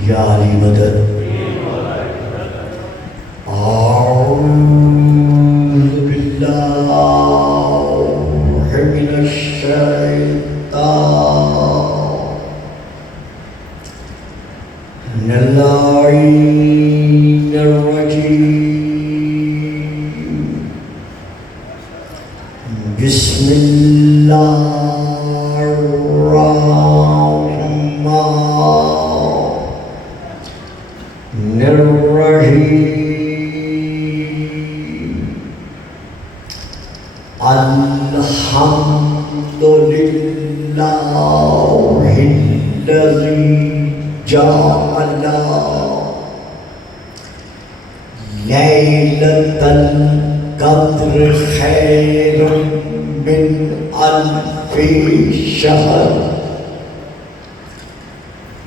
یا علی مدد اعوذ باللہ من الشیطان اللعین الرجیم بسم اللہ الرحمن الرحیم الحمد للہ الذی جعل لیلۃ القدر خیر من الف شہر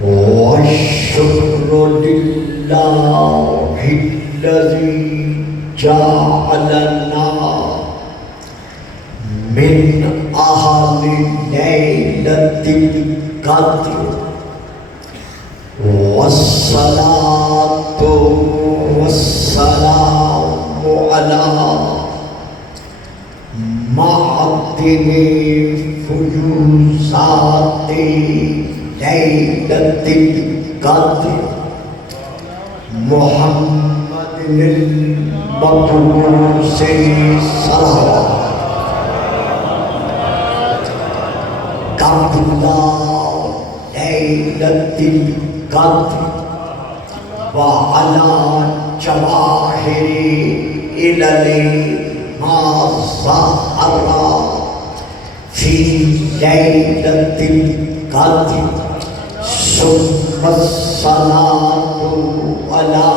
والشکر للہ الذی جعلنا من اہل لیلۃ القدر والصلاة والسلام على معدن فیوزات لیلۃ القدر محمد المبعوث صلوات قبل لیلۃ القدر وعلى جواہر علل ما ظہر فی لیلۃ القدر ثم الصلاة علی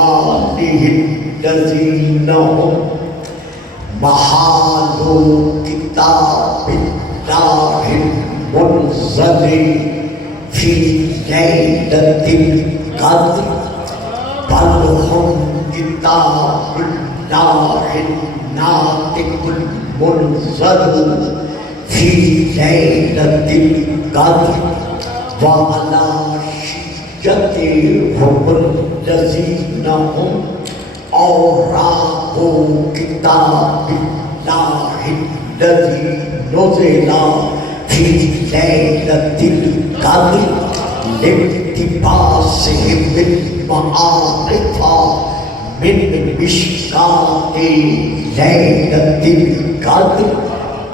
آلہ الذین هم محال کتاب اللہ المنزل فی لیلۃ القدر بل هم کتاب اللہ الناطق المنزل فی لیلۃ القدر وعلی شیعتهم الذین هم اوراق کتاب اللہ الذی نزل فی لیلۃ القدر لاقتباسہم المعارف من مشکاة لیلۃ القدر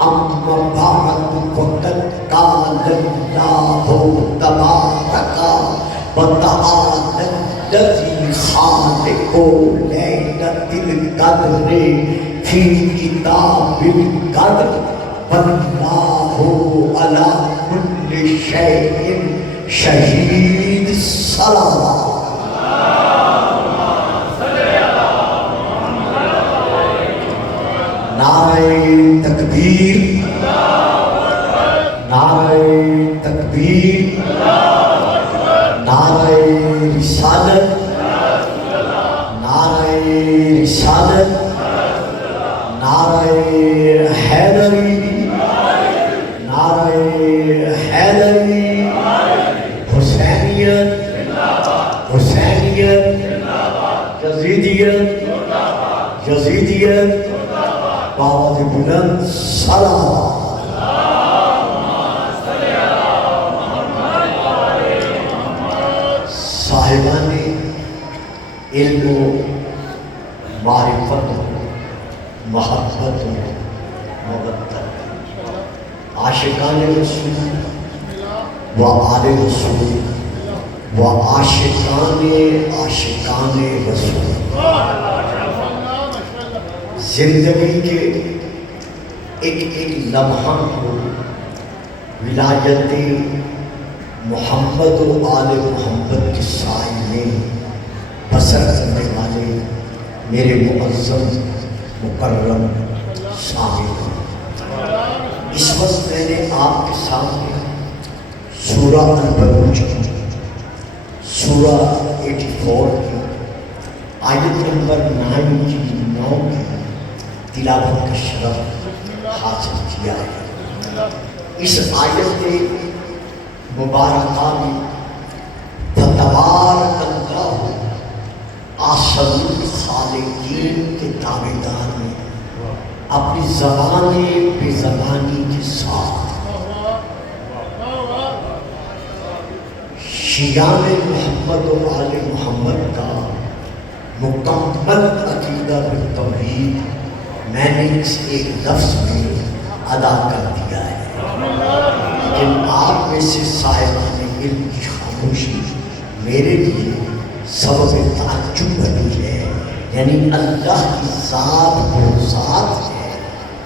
اما بعد فقد قال اللہ تبارک وتعالی الذی خالق لیلۃ القدر فی کتاب القدر واللہ علی کل شیء شہید صلوات نعرہ تکبیر نعرہ تکبیر نعرہ رسالت نعرہ رسالت نعرہ حیدری نعرہ حیدری حسینیت حسینیت یزیدیت یزیدیت بآواز بلند صلوات صاحبان علم و معرفت محبت و مودت عاشقان رسول و آل رسول و عاشقان رسول زندگی کے ایک لمحہ کو ولایت محمد و آل محمد کے سائے میں بسر کرنے والے میرے معظم مکرم سامعین، اس وقت میں نے آپ کے سامنے سورہ البروج کی سورہ 84 کی آیت نمبر 9 کی تلاوت کا شرف حاصل کیا ہے۔ اس آیت مبارکہ میں فتویٰ کے دعوے دار ہیں اپنی زبان بے زبانی کے ساتھ شیعان محمد و آل محمد کا مکمل عقیدہ بالتوحید میں نے اس ایک لفظ میں ادا کر دیا ہے، لیکن آپ میں سے صاحبان علم کی خاموشی میرے لیے سبب تعجب بنی ہے۔ یعنی اللہ کی ذات وہ ذات ہے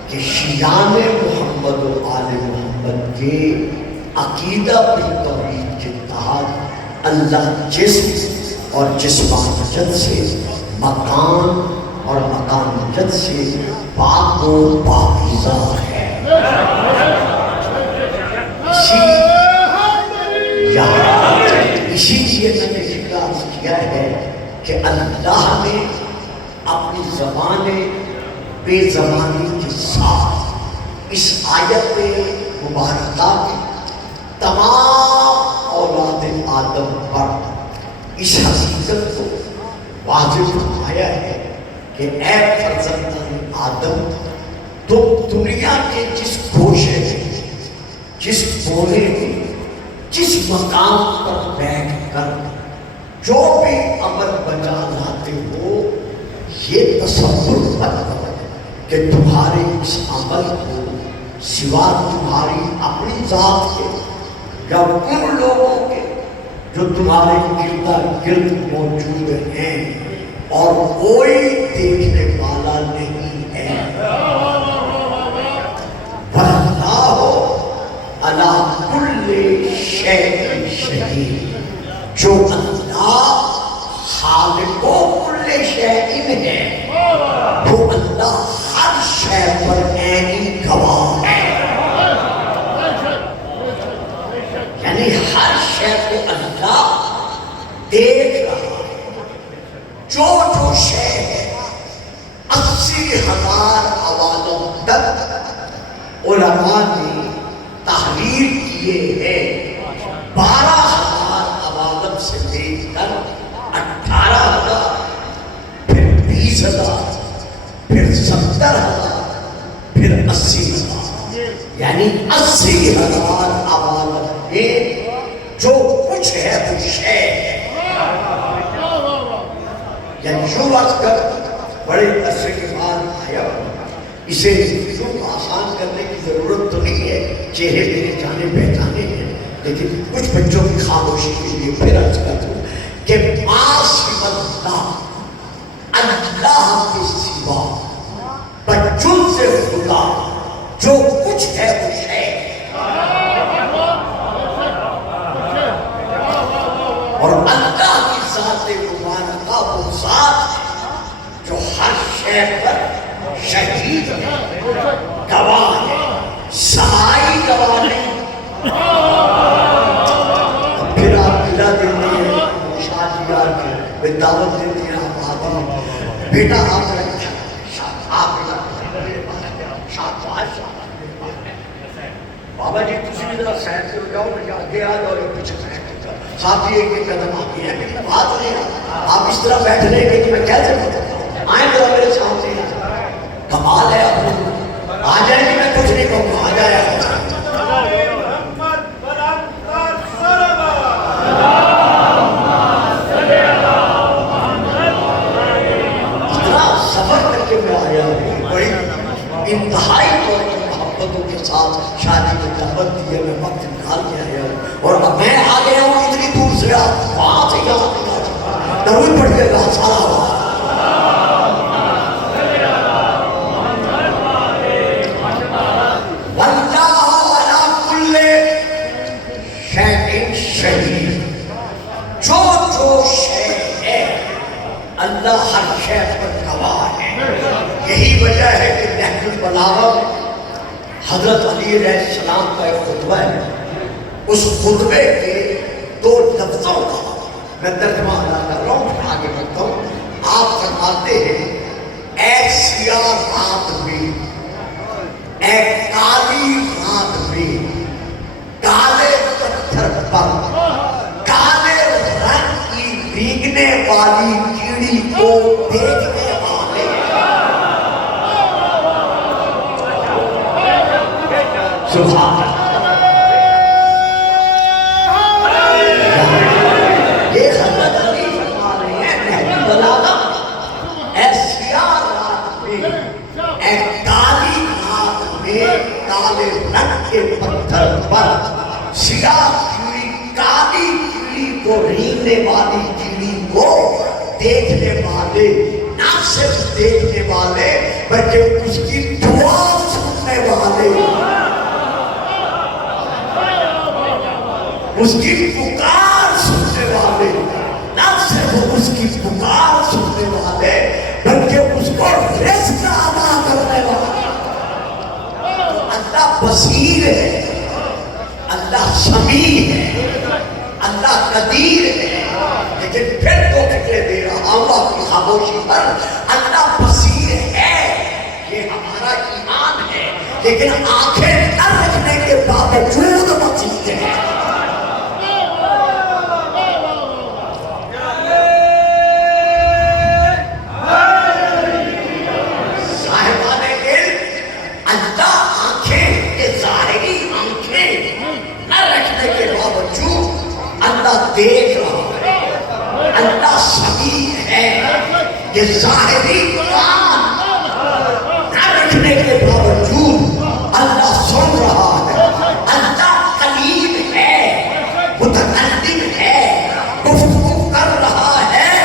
کہ شیعان محمد و آل محمد کے عقیدہ بالتوحید کے تحت اللہ جسم اور جسمانیت سے، مکان اور مکانیت سے پاک و پاکیزہ ہے۔ اسی لیے میں نے ذکر عرض کیا ہے کہ اللہ نے اپنی زبان بے زبانی کے ساتھ اس آیت مبارکہ میں تمام اولاد آدم پر اس حقیقت کو واضح فرمایا ہے کہ اے فرزندان آدم، تم دنیا کے جس گوشے میں، جس کونے میں، جس مقام پر بیٹھ کر جو بھی عمل بجا لاتے ہو، یہ تصور مت کرو کہ تمہارے اس عمل کو سوا تمہاری اپنی ذات کے یا ان لوگوں کے جو تمہارے گردا گرد موجود ہیں اور کوئی دیکھنے والا نہیں ہے۔ وَاللَّهُ عَلَىٰ كُلِّ شَيْءٍ شَهِيدٌ، جو اللہ خالق کل شیء ہے، وہ اللہ ہر شے پر عینی گواہ ہے۔ یعنی ہر شے کو اللہ دیکھ رہا ہے۔ جو جو شے ہے 80,000 عوالم تک علماء نے تحریر کیے ہیں، 12,000 عوالم سے لے کر 18,000، پھر 20,000، پھر 70,000، پھر 80,000، یعنی 80,000 عوالم میں جو کچھ ہے وہ شے ہے۔ یعنی یوں بات کر بڑے عرصے کے بعد آیا، اسے یوں آسان کرنے کی ضرورت تو نہیں ہے، چہرے میرے جانے پہچانے ہیں، لیکن کچھ بچوں کی خاموشی کے لیے پھر عرض کر دوں کہ ما سوی اللہ، اللہ کے سوا بجز خدا جو کچھ ہے وہ شے ہے، اور اللہ کی ذات مبارکہ وہ ذات ہے جو ہر شے پر شہید ہے، گواہ ہے، سمائی گواہ نہیں۔ پھر آپ ملا دیتے ہیں شادیار کے دعوت دیتے ہیں، آپ آتے ہیں، بیٹا آپ رکھا آپ بابا جی تسی بھی ذرا سائڈ سے ہو جاؤ، مجھے آگے آ جاؤ، پیچھے سائڈ ساتھ ہی ایک قدم آگے ہے، لیکن بات نہیں ہے آپ اس طرح بیٹھنے کے کہ میں کیسے بتاؤں، آئیں ذرا میرے سامنے، کمال ہے آپ آ جائیں گے، میں کچھ نہیں کہوں گا، آ جائے اتنا سفر کر کے میں آیا ہوں، بڑی انتہائی طور پر محبتوں کے ساتھ شادی میں دعوت دی ہے، میں وقت نکال کے آیا ہوں، اور اب میں آ گیا ہوں اتنی دور سے، آپ وہاں سے یہاں تک درود پڑھیے گا سارا ہوا۔ وَاللَّهُ عَلَىٰ كُلِّ شَيْءٍ شَهِيدٌ، جو جو شے ہے اللہ ہر شے پر گواہ ہے۔ یہی وجہ ہے کہ نہج البلاغہ حضرت علی علیہ السلام کا ایک خطبہ ہے، اس خطبے کے 2 لفظوں کا میں ترجمہ ادا کر رہا ہوں، آگے بڑھتا ہوں۔ آپ فرماتے ہیں اے سیاہ رات میں، اے کالی رات میں، کالے پتھر پر کالے رنگ کی بھیگنے والی کیڑی کو دیکھنے والے کو رینگنے والی کیڑی کو دیکھنے والے نہ صرف دیکھنے والے بلکہ اس کی دعا سننے والے، اس کی پکار سننے والے، نہ صرف اس کی پکار سننے والے بلکہ اس کو رزق عطا کرنے والے۔ اللہ بصیر ہے، اللہ سمیع ہے، اللہ قدیر ہے، لیکن پھر تو فکر دے رہا ہوں آپ کی خاموشی پر، اللہ بصیر ہے، یہ ہمارا ایمان ہے، لیکن آنکھیں نہ رکھنے کے باوجود بصیر ہے۔ دیکھ رہا ہے، اللہ سمیع ہے، یہ ظاہری کام نہ رکھنے کے باوجود اللہ سن رہا ہے، اللہ قریب ہے، متکلم ہے، گفتگو کر رہا ہے،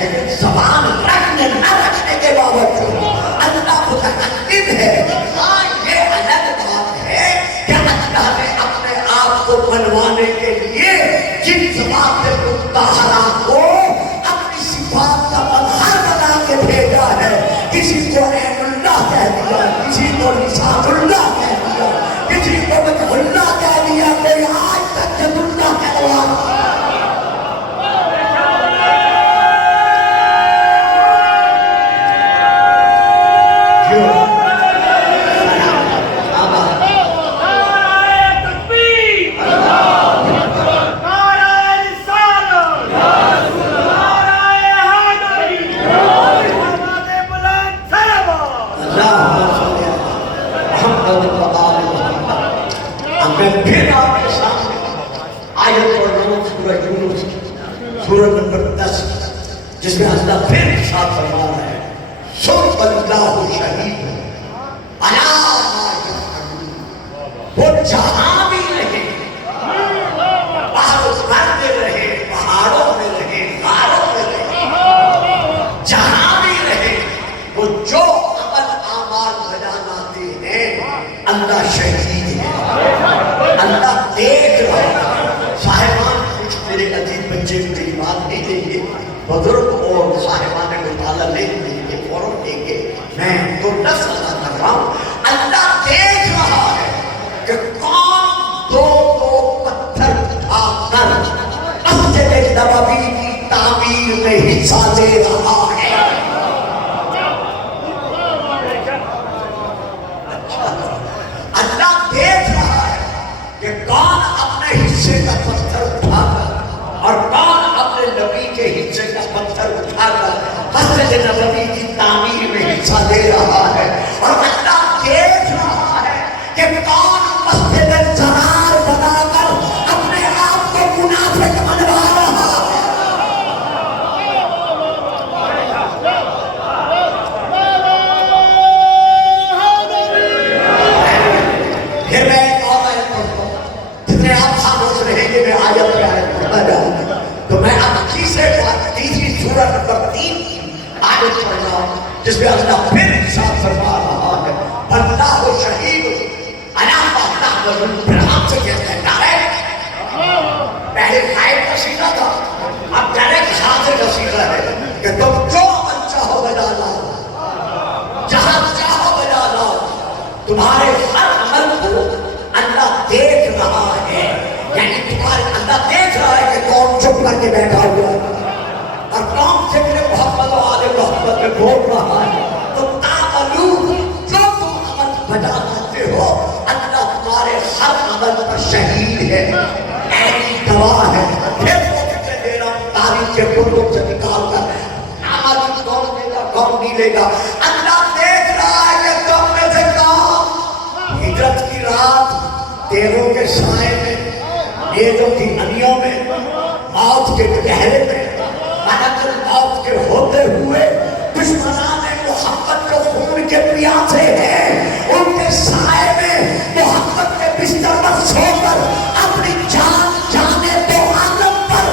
لیکن زبان رکھنے نہ رکھنے کے باوجود اللہ متکلم ہے۔ ہاں یہ الگ بات ہے کہ اللہ نے اپنے آپ کو بنوانے کے لیے جن زبان مطہرہ کو اپنی صفات کا مظہر بنا کے بھیجا ہے، کسی کو عین اللہ کہہ دیا، کسی کو لسان اللہ کہہ دیا، کسی کو وجہ اللہ کہہ دیا، کوئی آج تک جد اللہ کہلوا سورہ نمبر 10 جس میں اللہ پھر ارشاد فرما رہا ہے، سب اللہ شہید وہ جہاں بھی رہے، باہر میں رہے، پہاڑوں میں رہے، غاروں میں رہے، جہاں بھی رہے، وہ جو عمل اعمال بجاناتے ہیں اللہ شہید ہے، اللہ دیکھ رہا ہے۔ صاحبان کچھ میرے عزیز بچے میری بات نہیں دیں گے، بزرگ اور صاحبان مطالعہ لے دیں گے، فوراً دیں گے، میں تو لفظ ادا کر رہا ہوں۔ اللہ دیکھ رہا ہے کہ کون دو پتھر اٹھا کر مسجد نبوی کی تعمیر میں حصہ لے رہا ہے۔ اللہ دیکھ رہا ہے کہ کون اپنے حصے کا پتھر اٹھا کر اور کون اپنے نبی کے حصے کا پتھر اٹھا کر مسجد نبوی کی تعمیر میں حصہ لے رہا ہے، اور اللہ دیکھ رہا ہے کہ کون مسجد زرار بنا کر اپنے آپ کو منافق بنوا رہا ہے۔ پھر میں ایک اور آیت پڑھتا ہوں، جتنے آپ خاموش رہیں گے میں آیت پہ آیت پڑھتا جاؤں گا، تو میں اب تیسری سورہ نمبر 3 آیت پڑھ رہا ہوں جس میں اللہ پھر ارشاد فرما رہا ہے، اللہ شہید پھر ہم سے کہتے ہیں ڈائریکٹ، پہلے غائب کا سیدھا تھا، اب ڈائریکٹ حاضر کا سیدھا ہے کہ تم جو عمل چاہو بجا لاؤ، جہاں چاہو بجا لاؤ، تمہارے ہر عمل کو اللہ دیکھ رہا ہے۔ یعنی تمہارے اللہ دیکھ رہا ہے کہ کون چپ کر کے بیٹھا ہوا ہے اور کون ذکر محمد و آل محمد میں بول رہا ہے، تو تعملون جو تم عمل بجا لاتے ہو اللہ تمہارے ہر عمل پر شہید ہے، ایسی گواہ ہے۔ پھر وہ فکر دے رہا ہوں تاریخ کے کتب سے نکال کر نماز کون دے گا کون نہیں دے گا، اللہ دیکھ رہا ہے کہ تم میں سے کون ہجرت کی رات تیروں کے سائے میں، نیزوں کی انیوں میں، موت کے گہرے میں، ملک الموت کے ہوتے ہوئے دشمنان محمد جو خون کے پیاسے ہیں ان کے سائے میں محمد کے بستر پر سو کر اپنی جان جانے تو عالم پر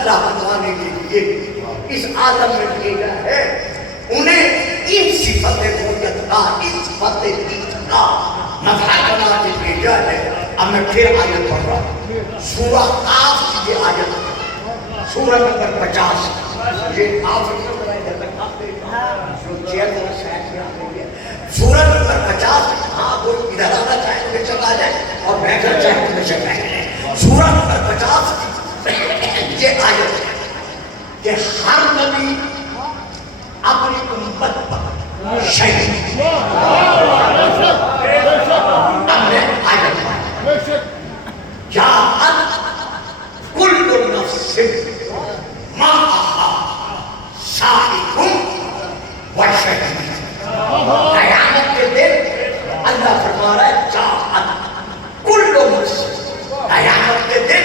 اللہ بنوانے کے لیے اس عالم میں بھیجا ہے. انہیں ان صفت موجت کا، ان صفت دید کا مظہر بنا کے بھیجا ہے. اب میں پھر آیت پڑھ رہا ہوں. سورہ قاف کی یہ آیت، سورہ نمبر 50. یہ آپ سورہ نمبر 50. ہاں وہ ادھر آنا چاہے تو بے شک آ جائے اور بیٹھنا چاہے تو بے شک بیٹھ جائے. سورہ نمبر 50 یہ آیت ہے کہ ہر نبی اپنی امت پر شہید. اب میں آیت جاءت کل نفس معها شاہد و شہید. قیامت کے دن اللہ فرما رہا ہے جاءت کل نفس. قیامت کے دن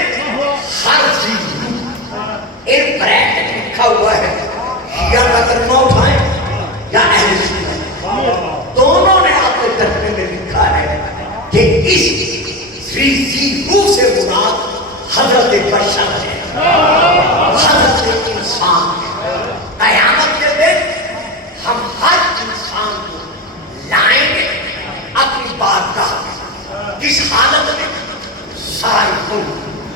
ہر چیز ایک بریکٹ لکھا ہوا ہے. یا کلمہ اٹھائیں یا اہل سنت، دونوں نے اپنے ترجمے میں لکھا ہے کہ اس روح سے مراد حضرت بشر ہے، حضرت انسان ہے. قیامت کے دن ہم ہر انسان کو لائیں گے اپنی بارگاہ میں. کس حالت میں؟ سارے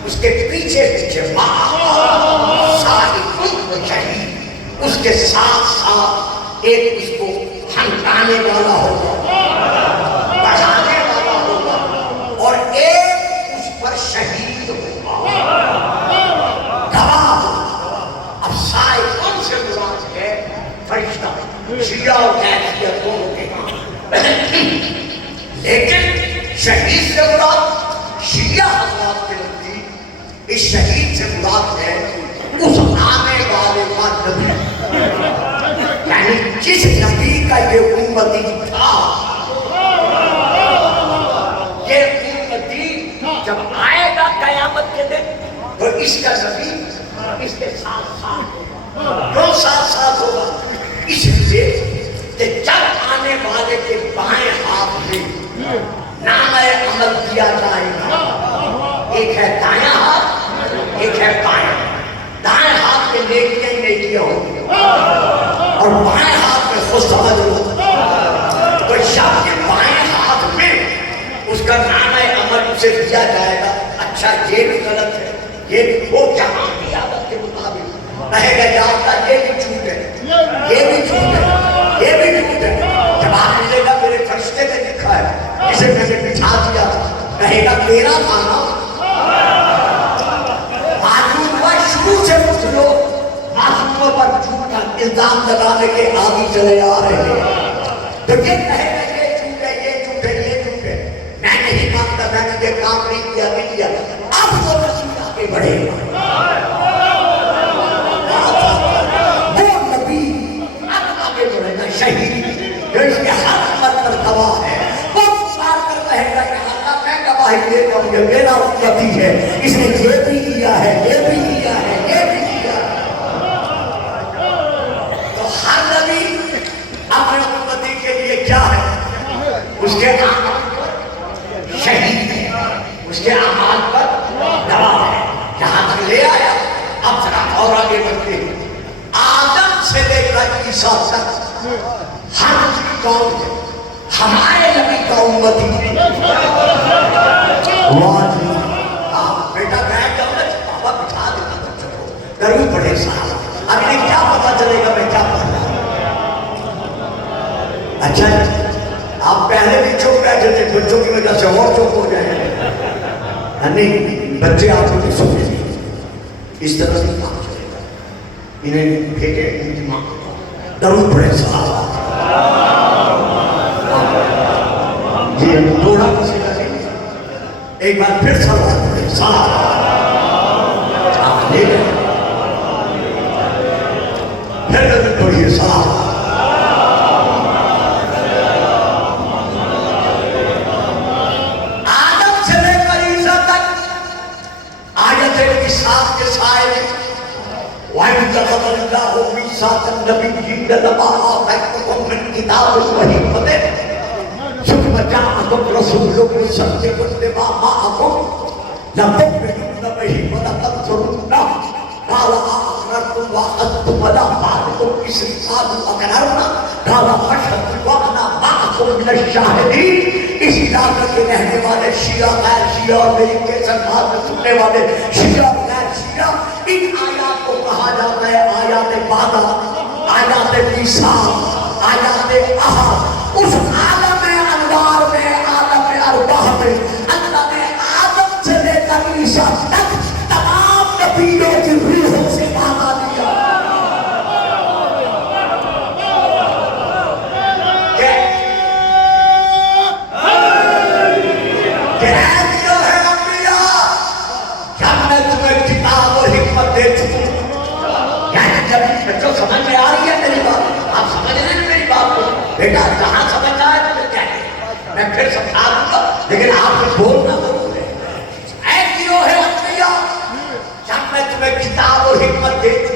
اس کے پیچھے پیچھے سارے شہید، اس کے ساتھ ساتھ ایک اس کو ہنکانے والا ہوگا، بڑھانے والا ہوگا، اور ایک اس پر شہید ہوگا، گواہ ہوگا. اب سائے کون سے مراد ہے؟ فرشتہ، شیعہ اور غیثیت دونوں کے ہاں. لیکن شہید سے مراد شیعہ حضرات کے نزدیک اس شہید سے مراد ہے اس آنے والے کا نبی، یعنی جس نبی کا یہ امتی تھا. یہ امتی جب آئے گا قیامت کے دن تو اس کا نبی اس کے ساتھ ساتھ ہوگا. کیوں ساتھ ساتھ ہوگا؟ اس لیے کہ جب آنے والے کے بائیں ہاتھ میں نام عمل دیا جائے گا. ایک ہے دایاں ہاتھ، ایک ہے بائیں. دائیں ہاتھ میں نیکیاں ہی نیکیاں ہوگی اور بائیں ہاتھ میں خود سمجھ لو. تو شاہ کے بائیں ہاتھ میں اس کا نام عمل اسے دیا جائے گا. اچھا یہ بھی غلط ہے، یہ وہ جہاں کی عادت کے مطابق کہے گا جاتا یہ بھی جھوٹ ہے، یہ بھی جھوٹ ہے، یہ بھی جھوٹ ہے. جب آپ ملے گا میرے فرشتے میں لکھا ہے اسے میں نے بٹھا دیا تھا، کہے گا تیرا تھا نا. معلوم ہوا شروع سے کچھ لوگ معصوموں پر جھوٹا الزام لگانے کے عادی چلے آ رہے ہیں. تو یہ کہے گا یہ جھوٹ ہے، یہ جھوٹ ہے، یہ جھوٹ ہے. میں نہیں مانتا، میں نے یہ کام نہیں کیا، نہیں کیا. اب وہ رسول آگے بڑھے گا. وہ نبی اب آگے بڑھے گا، شہید جو اس کے ہر عمل پر گواہ ہے. وہ پار کر کہے گا کہ اللہ میں گواہی دیتا ہوں یہ میرا امتی ہے، اس نے یہ بھی کیا ہے، یہ بھی کیا ہے، یہ بھی کیا ہے. تو ہر نبی اپنے امتی کے لیے کیا ہے؟ اس کے اعمال پر شہید ہے، اس کے اعمال پر گواہ ہے. یہاں تک لے آیا. اب ذرا اور آگے بڑھتے ہیں. آدم سے لے کر عیسیٰ تک ہر نبی کون ہے؟ ہمارے نبی کا امتی ہے. بیٹا بیٹھ جاؤ نا، بابا بٹھا دینا بچوں کو، ضرور پڑھے صاحب. اب انہیں کیا پتا چلے گا میں کیا پڑھ رہا ہوں. اچھا آپ پہلے بھی چپ بیٹھے تھے، بچوں کی وجہ سے اور چپ ہو جائیں. نہیں بچے آپ کو نہیں سمجھیں گے، اس طرح سے کام چلے گا. انہیں بھیجے ان کی ماں کو ضرور پڑھے صاحب. یہ دوڑا کسی کا نہیں. ایک بار پھر سوال پڑھے صاحب. لے لیں پھر پڑھیے صاحب. آدم سے لے کر عیسیٰ تک آیت انتصاب کے سائے میں وَإِذْ أَخَذَ اللَّهُ مِيثَاقَ النَّبِيِّينَ لَمَا آتَيْتُكُم مِّن كِتَابٍ وَحِكْمَةٍ ثُمَّ جَاءَكُمْ رَسُولٌ مُصَدِّقٌ لِمَا مَعَكُمْ لَتُؤْمِنُنَّ بِهِ وَلَتَنصُرُنَّهُ قَالَ ولا بعضكم استقال اقرارنا قال فاشهد وانا معكم من الشاهدين. اس علاقے کے رہنے والے شیعہ غیر شیعہ اور میری کیسٹ بات میں سننے والے شیعہ غیر شیعہ ان آیات کو کہا جاتا ہے آیات وعدہ، آیات میثاق، آیات عہد. اس عالم انوار میں، عالم ارواح میں اللہ نے آدم سے لے کر عیسیٰ تک تمام نبیوں کی روحوں سے وعدہ لیا. جو سمجھ میں آ رہی ہے میری بات، آپ سمجھ رہے ہیں میری بات کو؟ بیٹا جہاں سمجھ آئے تو کیا ہے، میں پھر سمجھا دوں گا، لیکن آپ کو بولنا ضرور ہے. اے گروہ انبیاء، جب میں تمہیں کتاب اور حکمت دیتی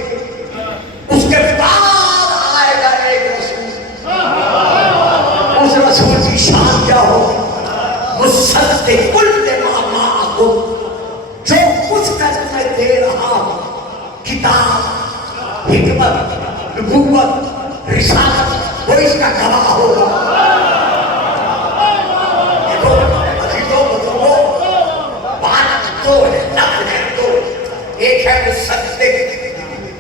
اس کے بعد آئے گا ایک رسول. اس رسول کی شان کیا ہوگی؟ مصدق لما معکم، جو کچھ میں تمہیں دے رہا ہوں، کتاب، حکمت، نبوت، رسالت، وہ اس کا گواہ ہوگا. دیکھو عزیزوں بزرگوں، بات دو ہے، لفظ ہے دو. ایک ہے مصدق،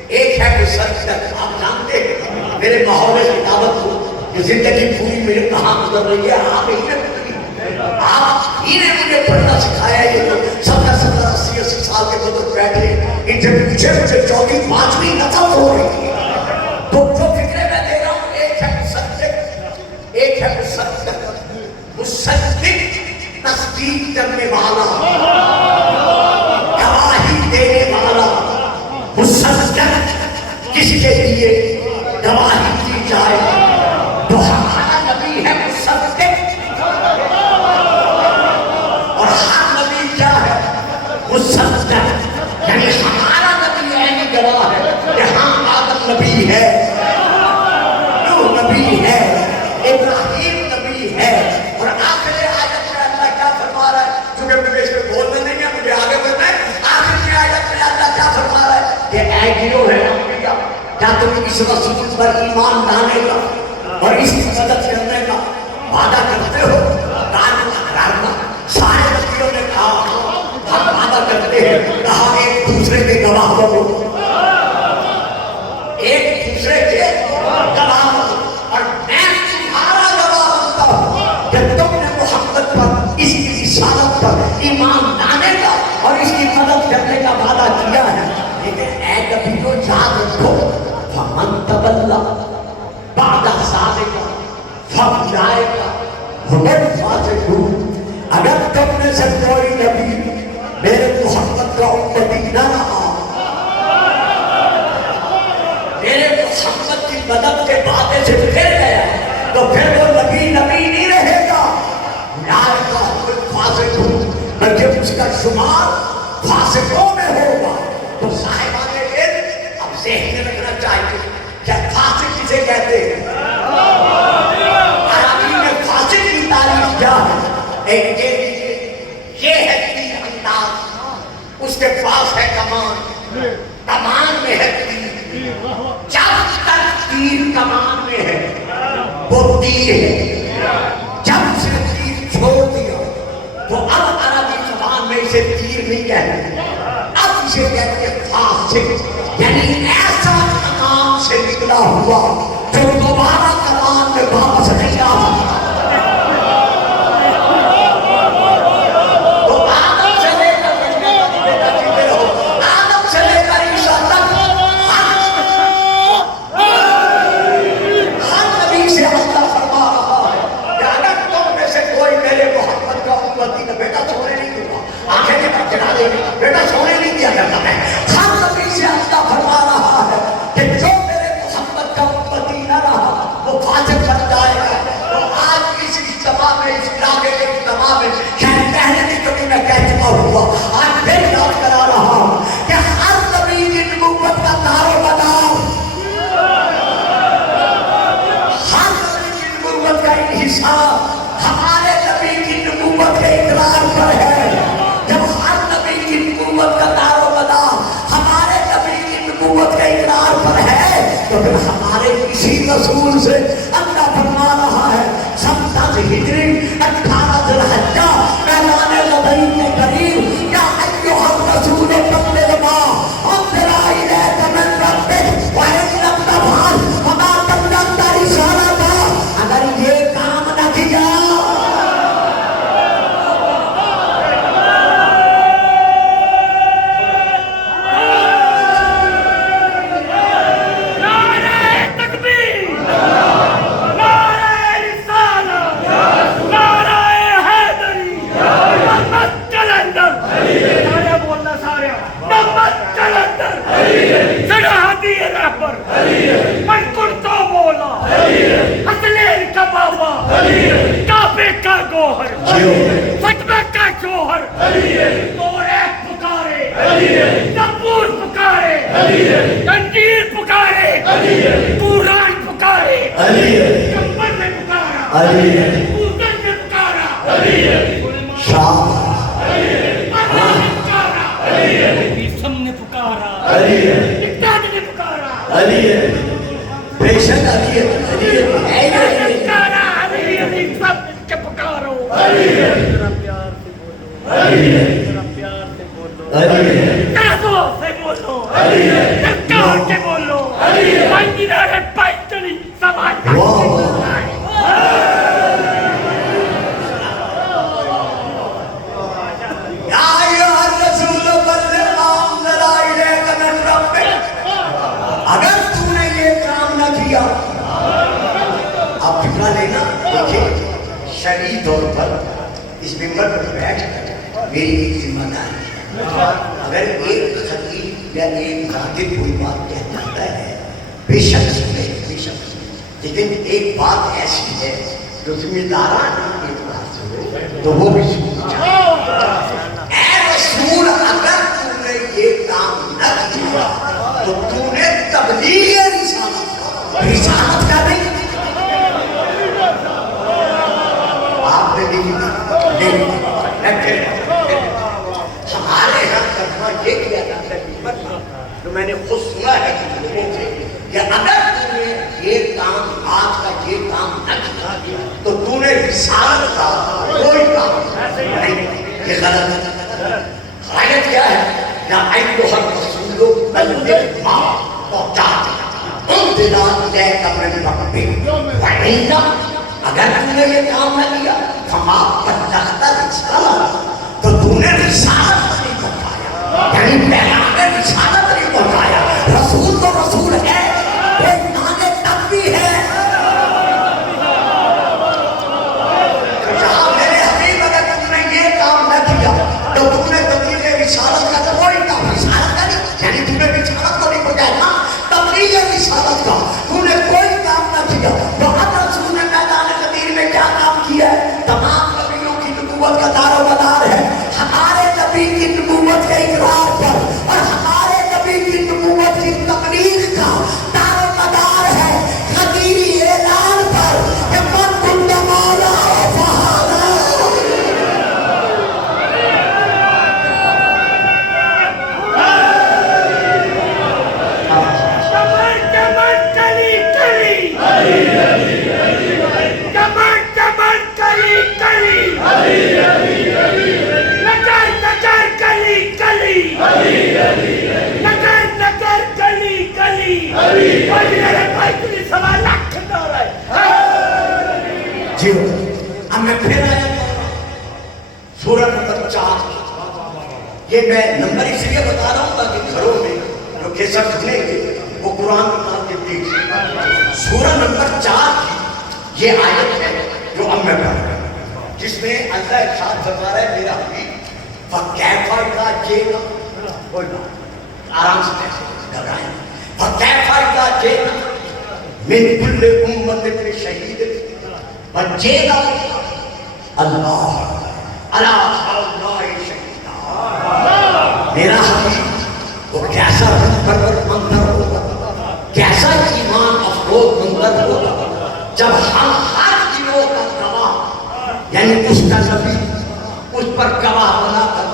ایک ہے مصدق. آپ جانتے ہیں میرے ماحول کی دعوت کو جو زندگی پوری میرے کہاں گزر رہی ہے، آپ ہی نے آپ ہی نے مجھے پڑھنا سکھایا. یہ تو 70-80 سال کے بزرگ بیٹھے ان سے پوچھے مجھے 4ویں-5ویں نقل ہو رہی تھی. تو جو فکرے میں دے رہا ہوں، ایک ہے مصدق، ایک ہے مصدق. مصدق تصدیق کرنے والا، گواہی دینے والا. مصدق کسی کے لیے گواہی دی جائے تو ہمارا نبی ہے مصدق. اور ہر نبی کیا ہے؟ مصدق. یعنی ہمارا نبی عینی گواہ ہے کہ ہاں آدم نبی ہے، نوح نبی ہے، ابراہیم نبی ہے. اور آخر آیت میں اللہ کیا فرما رہا ہے؟ چونکہ مجھے اس میں بولنے نہیں ہے، مجھے آگے بڑھنا ہے. آخر کی آیت میں اللہ کیا فرما رہا ہے کہ اے گروہ ہے انبیاء، کیا تم اس رسول پر ایمان لانے کا اور اس کی مدد کرنے کا وعدہ کرتے ہو؟ سارے نبیوں نے کہا ہم وعدہ کرتے ہیں. کہا ایک دوسرے کے گواہ بنو، ایک دوسرے کے گواہ بنو. اور میں تمہارا گواہ بنتا ہوں کہ تم نے محمد پر، اس کی رسالت پر ایمان لانے کا اور اس کی مدد کرنے کا وعدہ کیا ہے. لیکن اے نبیوں یاد رکھو، فمن تولى بعد ذلك فاولئك هم الفاسقون. اگر تم میں سے کوئی نبی میرے محمد کا امتی نہ رہا، میرے محمد کی مدد کے بعد سے پھر گیا، تو پھر وہ نبی نہیں رہے گا. اولئک هم الفاسقون، بلکہ اس کا شمار فاسقوں میں ہوگا. تو صاحبان علم اب ذہن میں رکھنا چاہیے کہ فاسق کسے کہتے ہیں. عربی میں فاسق کی تعریف کیا ہے؟ ایک یہ ہے تیر انداز، اس کے پاس ہے کمان، کمان میں ہے تیر. جب تک تیر کمان میں ہے وہ تیر ہے. جب اس نے تیر چھوڑ دیا تو اب عربی زبان میں اسے تیر نہیں کہتے، اب اسے کہتے ہیں فاسق. یعنی ایسا کمان سے نکلا ہوا جو دوبارہ کمان میں واپس نہیں آ سکتا. بیٹا سونے نہیں دیا کرتا ہے. ہر نبی سے اللہ فرما رہا ہے کہ جو میرے محمد کا امتی نہ رہا وہ فاسق بن جائے گا. تو آج اس اجتماع میں، اس علاقے کے اجتماع میں، شاید پہلے بھی کبھی میں کہہ چکا ہوا، آج پھر یاد کرا رہا ہوں کہ ہر نبی کی نبوت کا دار و مدار، ہر نبی کی نبوت کا انحصار ہمارے نبی کی نبوت کے اقرار پر ہے. جب ہر نبی کی نبوت کا دار و مدار تو پھر ہمارے کسی رسول سے اللہ فرما رہا ہے 17 ہجری 18 ذوالحجہ اعلان غدیر کے قریب یا ایھا الرسول بلغ ما انزل الیک من ربک وان لم تفعل فما بلغت رسالتہ. اگر یہ کام نہ کیا شرعی طور پر اس ممبر پر بیٹھ کر میری ایک ذمہ داری ہے. اگر ایک خطیب یا ایک ذاکر کوئی بات کہہ جاتا ہے بے شک سنے بے شک سنے, لیکن ایک بات ایسی ہے جو ذمہ دارانہ اعتبار سے ہو تو وہ بھی سننی چاہیے. اے رسول اگر تم نے یہ کام نہ کیا تو تم نے تبلیغ رسالت کا نہیں ہمارے یہاں ترجمہ یہ کیا جاتا ہے تو میں نے خود سنا ہے لوگوں سے کہ اگر تم نے یہ کام آج کا یہ کام نہ کیا تو تو نے رسالت کا کوئی کام نہیں. یہ غلط ہے. غلط کیا ہے؟ یا ایھا الرسول بلغ ما پہنچا انزل الیک من ربک وان اگر تم نے یہ کام نہ کیا فما بلغت رسالتہ تو تم نے رسالت نہیں پہنچایا, یعنی پیغام رسالت نہیں پہنچایا. رسول تو رسول ہے, پیغام تب بھی ہے. جہاں میرے حبیب اگر تم نے یہ کام نہ کیا تو تم نے تبلیغ رسالت کا کوئی کام رسالت کا نہیں, یعنی تم نے رسالت کو نہیں پہنچایا. تبلیغ رسالت کا تم نے کوئی کام نہ کیا. کیا کام کیا ہے؟ تمام نبیوں کی نبوت کا دار و مدار ہے ہمارے نبی کی نبوت کے اقرار پر, اور ہمارے نبی کی نبوت کی تبلیغ کا دار و مدار ہے غدیری اعلان پر کہ من کنت مولا فہذا. جی اب میں پھر آیا سورہ نمبر 4. یہ میں نمبر اس لیے بتا رہا ہوں تاکہ گھروں میں جو کیسٹ سنیں گے وہ قرآن پاک کے دیکھ. سورہ نمبر 4 کی یہ آیت ہے جو اب میں پڑھ رہا ہوں, جس میں اللہ ارشاد فرما رہا ہے میرا حبیب فکیف اذا جئنا, بولنا آرام سے کیسے گھبرائیں, فکیف اذا جئنا من کل امت بشہید وجئنا اللہ علی ہؤلاء شہیدا. میرا حبیب وہ کیسا پرور منظر ہوگا, کیسا ایمان افروز منظر ہوگا جب ہم ہر چیزوں کا گواہ, یعنی اس کا نبی اس پر گواہ بنا کر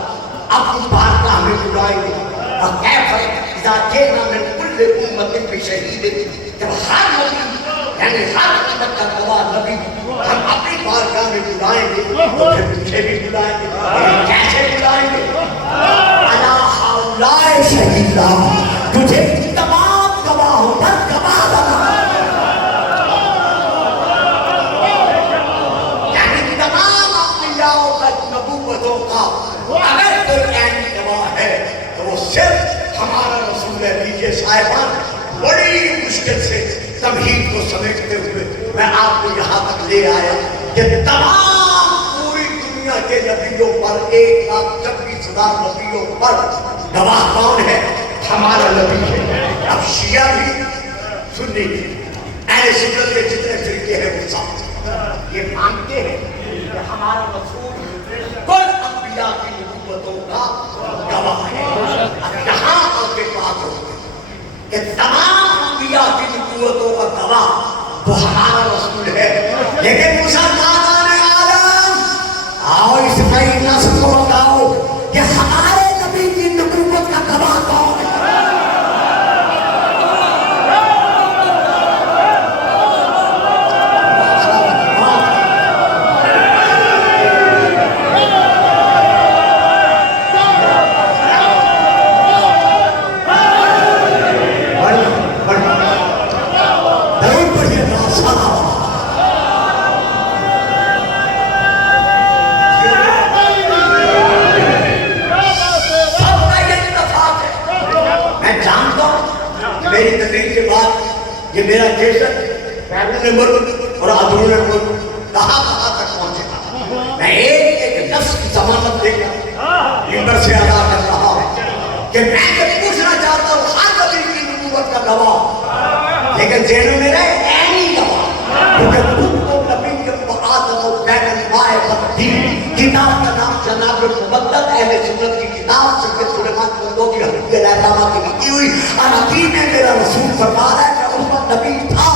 اپنی بات کا ہمیں بلائیں گے. اور کیف اذا جئنا من کل امت بشہید جب ہر نبی یعنی ہر امت کا گواہ نبی ہم اپنی بارگاہ میں بلائیں گے تو پھر تجھے بھی بلائیں گے، لیکن کیسے بلائیں گے؟ الا ہؤلاء شہیدا، تجھے تمام گواہوں پر گواہ بنا، یعنی تمام انبیاء کا نبوتوں کا اگر کوئی عین گواہ ہے تو وہ صرف ہمارا رسول ہے۔ لیجیے صاحبان، بڑی مشکل سے تمہید کو سمیٹتے ہوئے میں آپ کو یہاں تک لے آیا کہ تمام پوری دنیا کے نبیوں پر 1,26,000 نبیوں پر گواہ کون ہے؟ ہمارا نبی ہے۔ اب شیعہ بھی سنی بھی اہل سنت کے جتنے فرقے ہیں وہ سب یہ مانتے ہیں کہ ہمارا رسول کل انبیاء کی نبوتوں کا گواہ ہے۔ اب یہاں آپ کے بات ہوتی ہے کہ تمام انبیاء کی نبوتوں کا گواہ تو ہمارا رسول ہے، لیکن مسلمانان عالم آؤ اس نئی نسل کو بتاؤ کہ ہمارے نبی کی نبوت کا گواہ کون ہے؟ میری تقریر کے بعد یہ میرا جیسن بیرون ملک اور اندرون ملک کہاں تک پہنچے گا، میں ایک لفظ کی ضمانت دے کر ممبر سے ادا کر رہا ہوں کہ میں یہ پوچھنا چاہتا ہوں ہر نبی کی نبوت کا گواہ، لیکن ذہنوں میں رہے عینی گواہ، کیونکہ تم کو نبی کے آدم و بین الماء والدین کتاب کا نام جناب المبدل اہل سنت کی کتاب سید سلیمان قندوزی حنفی علیہ السلام کی لکھی ہوئی، اور نبی نے میرا رسول فرما رہا ہے کہ اس وقت نبی تھا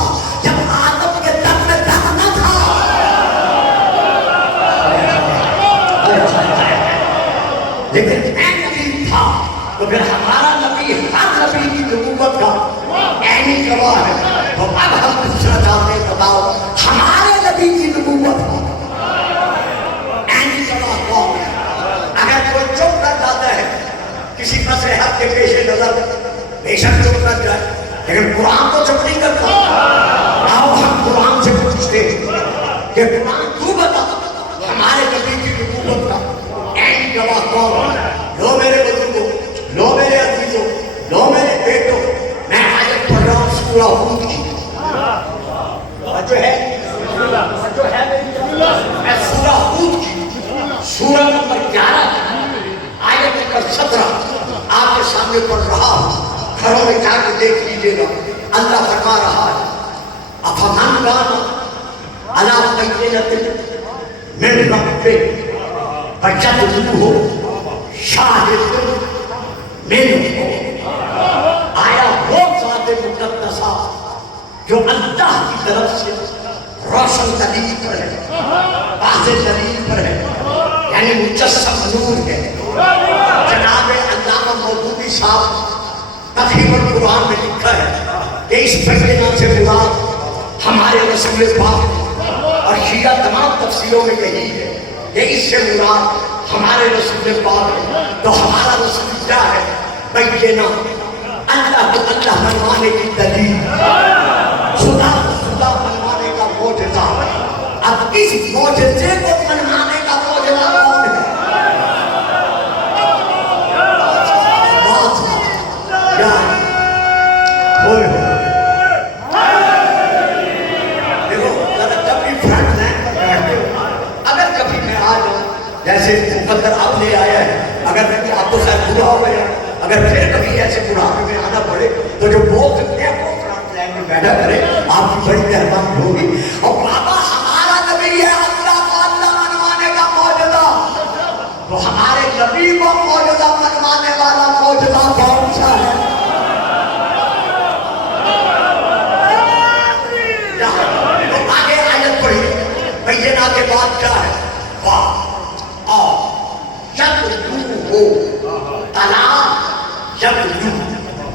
جب آدم کے دم میں دم نہ تھا، لیکن میں نبی تھا، تو پھر ہمارا نبی ہر نبی کی نبوت کا عینی گواہ ہے۔ تو اب ہم پوچھنا چاہتے ہیں بتاؤ ہمارے نبی کی نبوت کا عینی گواہ کون ہے؟ اگر کوئی چپ کر جاتا ہے کسی مصلحت کے پیش نظر بے شک چپ کر جائے، لیکن قرآن تو چپ نہیں کرتا۔ آؤ ہم قرآن سے پوچھتے ہیں کہ قرآن تو بتا ہمارے نبی کی نبوت کا عینی گواہ کون ہے؟ لو میرے بزرگوں، لو میرے عزیزوں، لو میرے بیٹوں، میں آیت پڑھ رہا ہوں سورہ ہود کی، جو ہے میں سورہ ہود کی سورہ نمبر 11 آیت نمبر 17 آپ کے سامنے پڑھ رہا ہوں، گھروں میں جا کے دیکھ لیجیے گا۔ اللہ فرما رہا ہے افمن کان علی بینۃ من ربہ فیتلوہ شاہد منہ، آیا وہ ذات مقدسہ جو اللہ کی طرف سے روشن دلیل پر ہے، واضح دلیل پر ہے، یعنی مجسم نور ہے۔ جناب علامہ مودودی صاحب تفہیم القرآن میں لکھا ہے کہ اس بینہ سے مراد ہمارے رسول پاک، اور شیعہ تمام تفسیروں میں یہی ہے کہ اس سے مراد ہمارے رسول پاک ہے۔ تو ہمارا رسول کیا ہے؟ بینہ، اللہ کو اللہ منوانے کی دلیل، خدا کو خدا منوانے کا معجزہ۔ اب اس معجزے کو منوانے کا معجزہ کون ہے؟ دیکھو جب بھی فرنٹ لائن پر بیٹھتے ہو، اگر کبھی میں آ جاؤں جیسے مقدر آپ لے آیا ہے، اگر آپ تو شاید بوڑھا ہو گئے، اگر پھر کبھی ایسے بڑھاپے میں آنا پڑے تو جو بول سکتے ہیں وہ فرنٹ لائن میں بیٹھا کرے، آپ کی بڑی مہربانی ہوگی۔ اور بابا ہمارا نبی ہے اللہ کو اللہ منوانے کا معجزہ، تو ہمارے نبی کو معجزہ منوانے والا معجزہ کون سا ہے؟ آگے آیت پڑھی، بینہ کے بعد کیا ہے؟ واہ آ یدلو ہو تلا یدلو،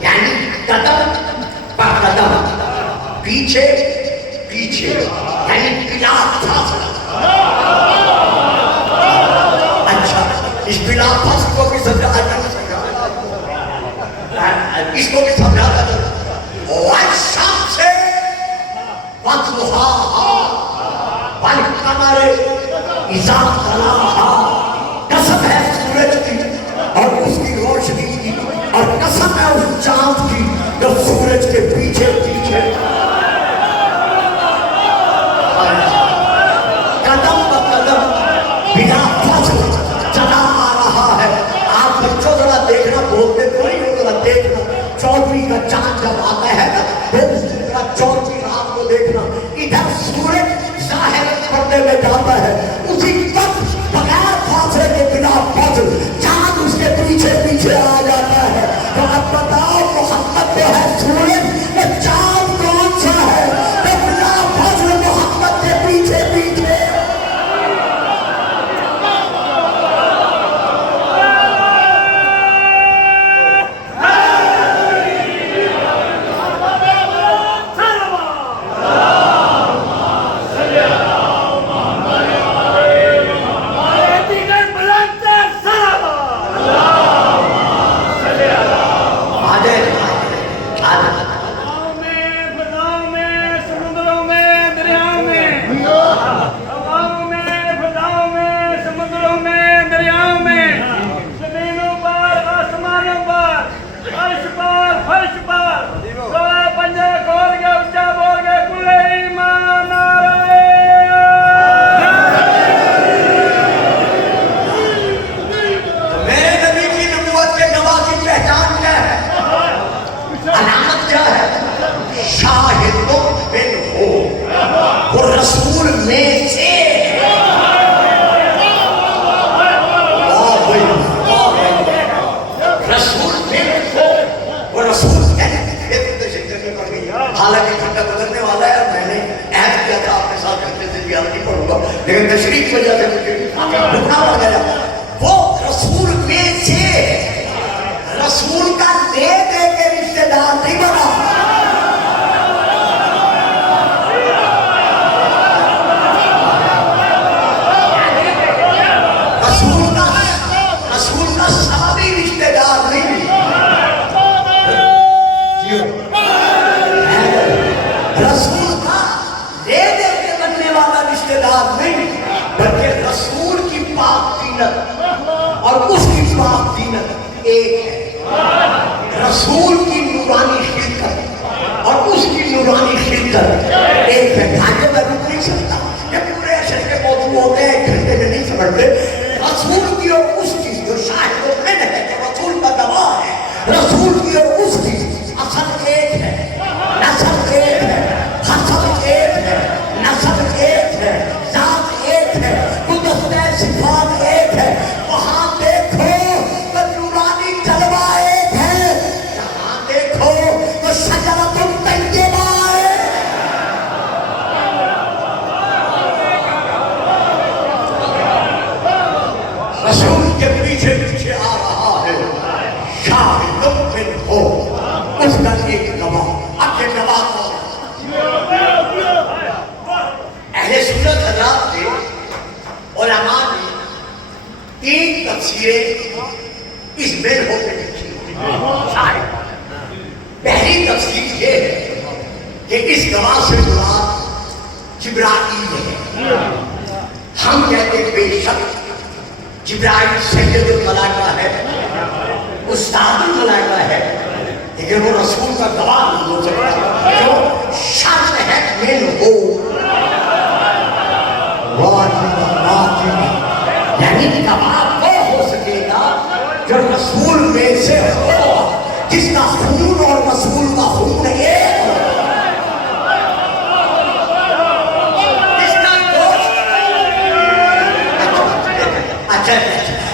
یعنی قدم پر قدم پیچھے پیچھے یعنی بلا فاصلہ. اچھا اس بلا فاصلہ کو بھی سمجھا اس کو بھی سمجھا والشمس وضحاها والقمر اذا تلاها. قسم ہے سورج کی اور اس کی روشنی کی اور قسم ہے اس چاند کی جو سورج کے پیچھے پیچھے قدم ب قدم بنا فاصل چلا آ رہا ہے. آپ بچوں ذرا دیکھنا بولتے تو نہیں ہو ذرا دیکھنا 14ویں کا چاند جب آتا ہے نا 14ویں رات کو دیکھنا ادھر سورج ظاہر پردے میں جاتا ہے اسی وقت بغیر فاصلے کے بنا فاصل چاند اس کے پیچھے پیچھے آ جاتا ہے. تو اب بتاؤ محمد جو ہے سورج وہ چاند کون سا ہے جو بنا فاصلے محمد کے پیچھے پیچھے. لیکن تشریح کی وجہ سے مجھے رکنا پڑ گیا. وہ رسول میں سے رسول کا دے دے کے رشتے دار نہیں بنا. رسول کا سبھی رشتے دار نہیں. رسول کا دے دے کے بننے والا رشتے دار نہیں بلکہ رسول کی پاک دینت اور اس کی پاک دینت ایک ہے. رسول کی نورانی خلقت اور اس کی نورانی خلقت ایک ہے. بھائی میں رک نہیں سکتا یہ پورے اشر کے موضوع ہوتے ہیں 1 گھنٹے میں نہیں سمجھتے. رسول کی اور اس کی جو شاہد و من ہے جو رسول کا گواہ ہے رسول کی اور اس کی اصل ایک ہے نسل ایک ہے حسب ایک ہے نسل ایک ہے ذات ایک ہے گلدستہ صفات ایک ہے. وہاں دیکھو تو نورانی جلوہ ایک ہے یہاں دیکھو تو شجرۃ طیبہ ہے. رسول کے پیچھے پیچھے آ رہا ہے شاہد من ہو اس کا ایک گواہ. اب یہ گواہ کون اہل سنت حضرات کے علماء نے 3 تفسیریں اس میں ہو کے لکھی. پہلی تفسیر یہ ہے کہ اس گواہ سے مراد جبرائیل ہے. ہم کہتے ہیں بے شک جبرائیل سید الملائکہ ہے استاد الملائکہ ہے لیکن وہ رسول کا گواہ نہیں ہو سکتا. جو شرط ہے من ہو یعنی گواہ وہ ہو سکے گا جو رسول میں سے ہو جس کا خون اور رسول کا خون ایک ہو.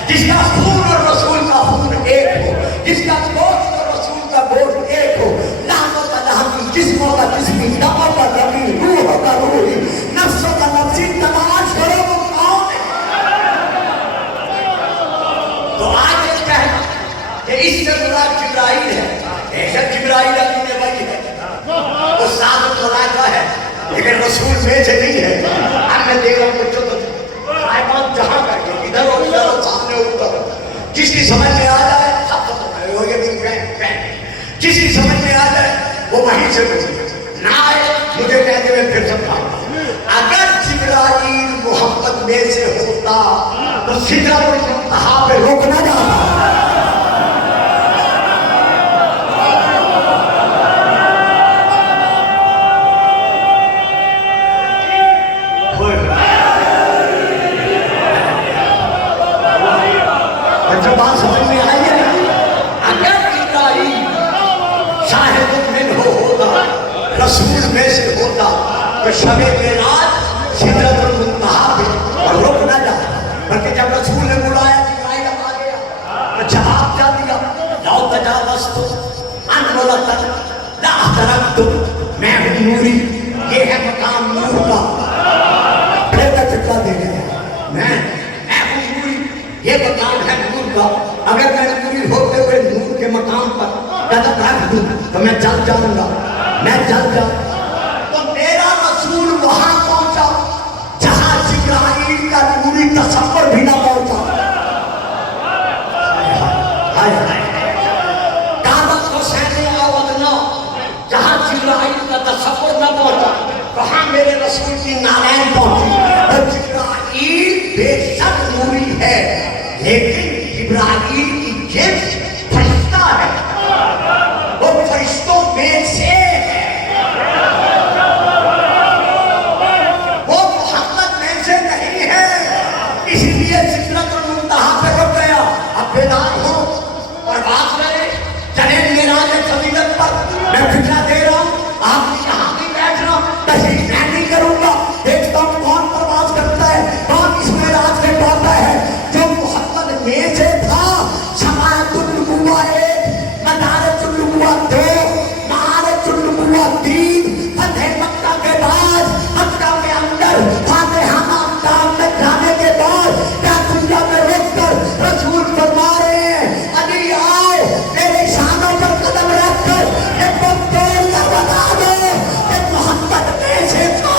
جس کا خون اور رسول کا خون ایک ہو جس کا گوشت اور رسول کا گوشت ایک ہو. لحم کا لحم جسموں کا جسمی دم کا دمی روح کا روحی نفس کا نفسی تلاش کرو وہ کون ہے. تو آج یہ کہنا کہ اس سے مراد جبرائیل ہے. بے شک جبرائیل اپنے وحی ہے وہ ثابت ملائکہ ہے لیکن رسول میں سے نہیں ہے. اب میں دیکھ رہا ہوں بچوں تو صاحبان جہاں کر کے ادھر اور ادھر اور سامنے اوپر جس کی سمجھ میں آ جائے سب سب ہو گیا. جس کی سمجھ میں آ جائے وہ وہیں سے بولے نہ آئے مجھے کہتے ہوئے پھر سمجھاؤں. اگر جبرائیل محمد میں سے ہوتا تو سدرۃ المنتہا پہ رک نہ جاتا. بات سمجھ میں آئی ہے اگر جبرائیل شاہد من ہوتا رسول میں سے ہوتا تو شب معراج سدرۃ المنتہا پہ اور رک نہ جاتا. بلکہ جب رسول نے بلایا جبرائیل آ گیا تو جواب کیا دیا لو تجاوزت عن ولدت لاحترقت. میں ہوں نوری یہ ہے مقام نور کا. پھر کا چٹا دے گیا میں ہوں نوری یہ مقام ہے نور کا. اگر میں نوری ہوتے ہوئے نور کے مقام پر قدم رکھ دوں تو میں جل جاؤں گا. میں جل جاؤں تو میرا رسول وہاں پہنچا جہاں جبرائیل کا نوری تصور بھی نہ پہنچا. کعبۃ حسین او ادنا جہاں جبرائیل کا تصور نہ پہنچا وہاں میرے رسول کی نالین پہنچی. اور جبرائیل بے شک نوری ہے لیکن جبرائیل کی جنس فرشتہ ہے. وہ فرشتوں میں سے وہ محمد میں سے نہیں ہے. اسی لیے سدرۃ المنتہا پہ رک گیا. اب بیدار ہو اور بات کرے چلے معراج فضیلت پر. میں فکرہ دے رہا ہوں آپ یہاں بھی بیٹھنا تشریف میں نہیں کروں گا. دیکھتا ہوں کون پرواز کرتا ہے کون اس معراج میں پڑھتا ہے. جو محمد میں سے تھا سماعت النبوہ ایک مدارج النبوہ دو معارج النبوہ تین فتح مکہ کے بعد مکہ کے اندر فاتحانہ انداز میں جانے کے بعد کیا دنیا میں رک کر رسول فرما رہے ہیں علی آؤ میرے شانوں پر قدم رکھ کر ایک وقت توڑ کر بتا دو کہ محمد میں سے تھا.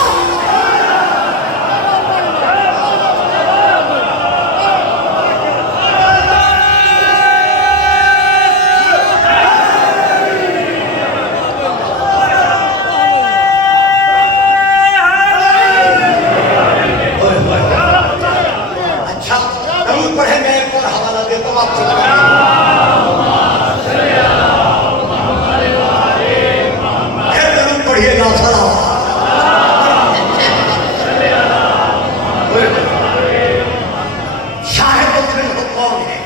اچھا ضرور پڑھیں گے ایک اور حوالہ دیتا ہوں آپ سے. ضرور پڑھیے گا سلام. شاہد من کون ہے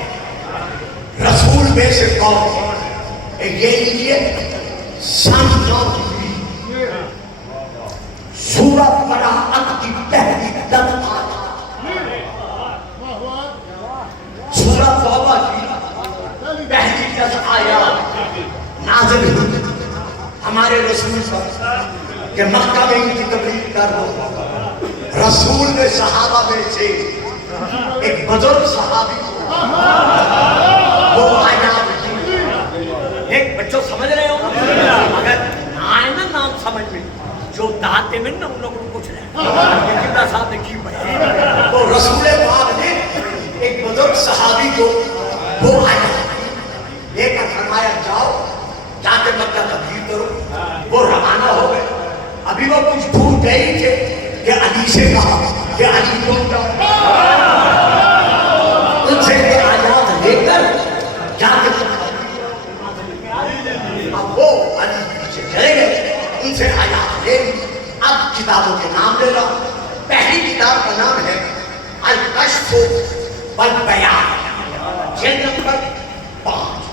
رسول میں سے کون ہے یہ لیجئے سورت براءت کی پہلی 10 آیات. سورت توبہ کی پہلی 10 آیات نازل ہوئی ہمارے رسول پر کہ مکہ میں ان کی تبلیغ کر دو. رسول نے صحابہ میں سے ایک بزرگ صحابی کو وہ آیات دی. ایک بچوں سمجھ رہے ہو اگر آئے نا نام سمجھ میں جو داتے میں نا ان لوگوں کو کچھ رہے کتنا صاحب نے کی پڑھی. تو رسول پاک نے ایک بزرگ صحابی کو وہ آیات لے کر فرمایا جاؤ جا کے مکہ تبلیغ کرو. وہ روانہ ہو گئے. ابھی وہ کچھ دور گئے تھے کہ علی سے کہا کہ علی تم جاؤ ان سے یہ آیات لے کر جا کے اب وہ علی سے چلے گئے ان سے آیات لے. اب کتابوں کے نام لے رہا. پہلی کتاب کا نام ہے الکشف والبیان جلد نمبر 5.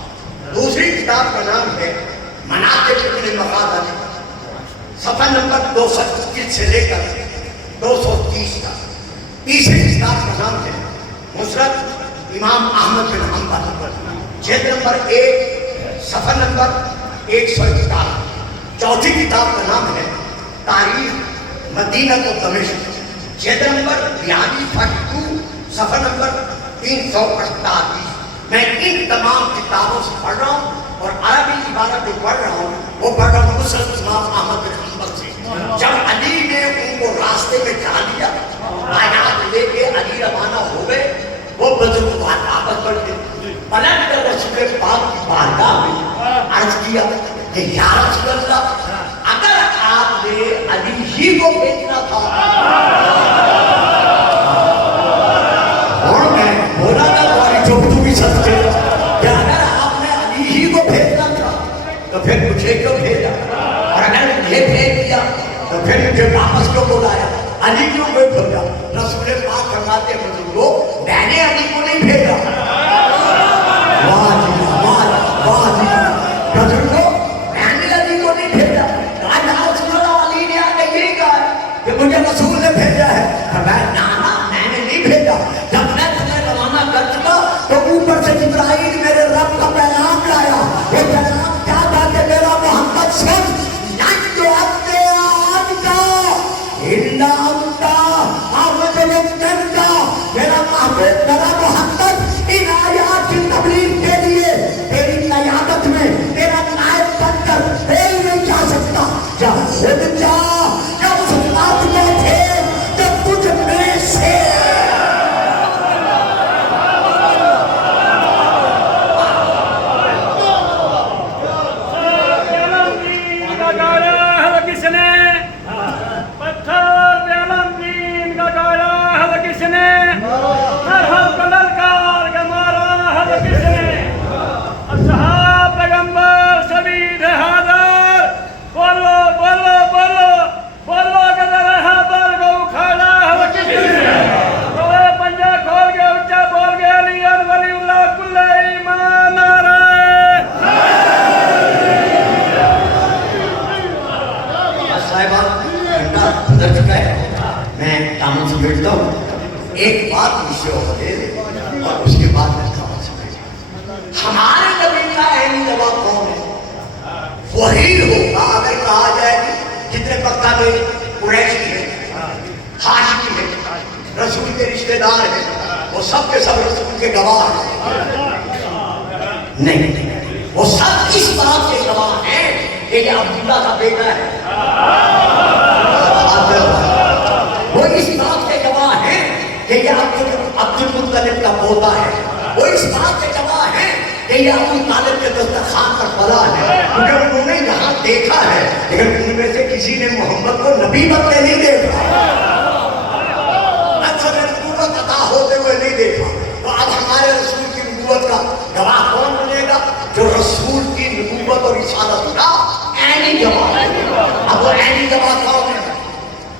دوسری کتاب کا نام ہے مناقب ابن مفادل صفحہ نمبر 221 سے لے کر 230 تک. تیسری کتاب کا نام ہے مسند امام احمد بن حنبل جلد نمبر 1 صفحہ نمبر 141. چوتھی کتاب کا نام ہے تاریخ مدینہ و دمشق جلد نمبر 42 صفحہ نمبر 348. میں ان تمام کتابوں سے پڑھ رہا ہوں اور عربی عبارت جو پڑھ رہا ہوں وہ پڑھ رہا ہوں مسند امام احمد بن کہ یا رسول اللہ اگر آپ نے علی ہی کو بھیجنا تھا، اور میں بولا نا تمہاری چوبتو بھی سچ کے، کہ اگر آپ نے علی ہی کو بھیجنا تھا تو پھر مجھے کیوں بھیجا، اور اگر مجھے بھیج دیا تو پھر مجھے واپس کیوں بلایا، علی کیوں کوئی بھیجا؟ رسول پاک فرماتے ہیں بزرگوں میں نے علی کو نہیں بھیجا، واہ جی واہ جی بزرگوں میں نے علی کو نہیں بھیجا، کہا یا رسول اللہ علی نے آ کے یہی کہا ہے کہ مجھے رسول نے بھیجا ہے، نانا میں نے نہیں بھیجا، جب میں تمہیں روانہ کر چکا تو اوپر سے جبرائیل میرے رب کا پیغام لایا، وہ پیغام کیا تھا کہ میرا محمد سن میرا محمد ان آیات کی تبلیغ کے لیے تیری قیادت میں تیرا نائب بن کر کوئی نہیں جا سکتا، یا خود جا یا اس بات میں تھے جو تجھ میں سے ایک بات مجھ سے ہو دے اور اس کے بعد میں کہا سکتے ہمارے نبی کا عینی جواب کون ہے؟ وہی ہوگا اگر کہا جائے کہ جتنے مکہ میں قریشی ہیں، ہاشمی ہیں، رسول کے رشتہ دار ہیں، وہ سب کے سب رسول کے گواہ ہیں، نہیں وہ سب اس بات کے گواہ ہیں کہ یہ عبداللہ کا بیٹا ہے، وہ اس بات کے گواہ ہیں کہ یہ عبد المطلب کا پوتا ہے، وہ اس بات کے گواہ ہیں کہ یہ ابو طالب کے دسترخوان پر پلا ہے، کیونکہ انہوں نے یہاں دیکھا ہے، لیکن ان میں سے کسی نے محمد کو نبی بنتے نہیں دیکھا، اکثر نبوت عطا ہوتے ہوئے نہیں دیکھا، تو اب ہمارے رسول کی نبوت کا گواہ کون بنے گا؟ جو رسول کی نبوت اور رسالت کا عینی گواہ ہے۔ اب وہ عینی گواہ کون ہے؟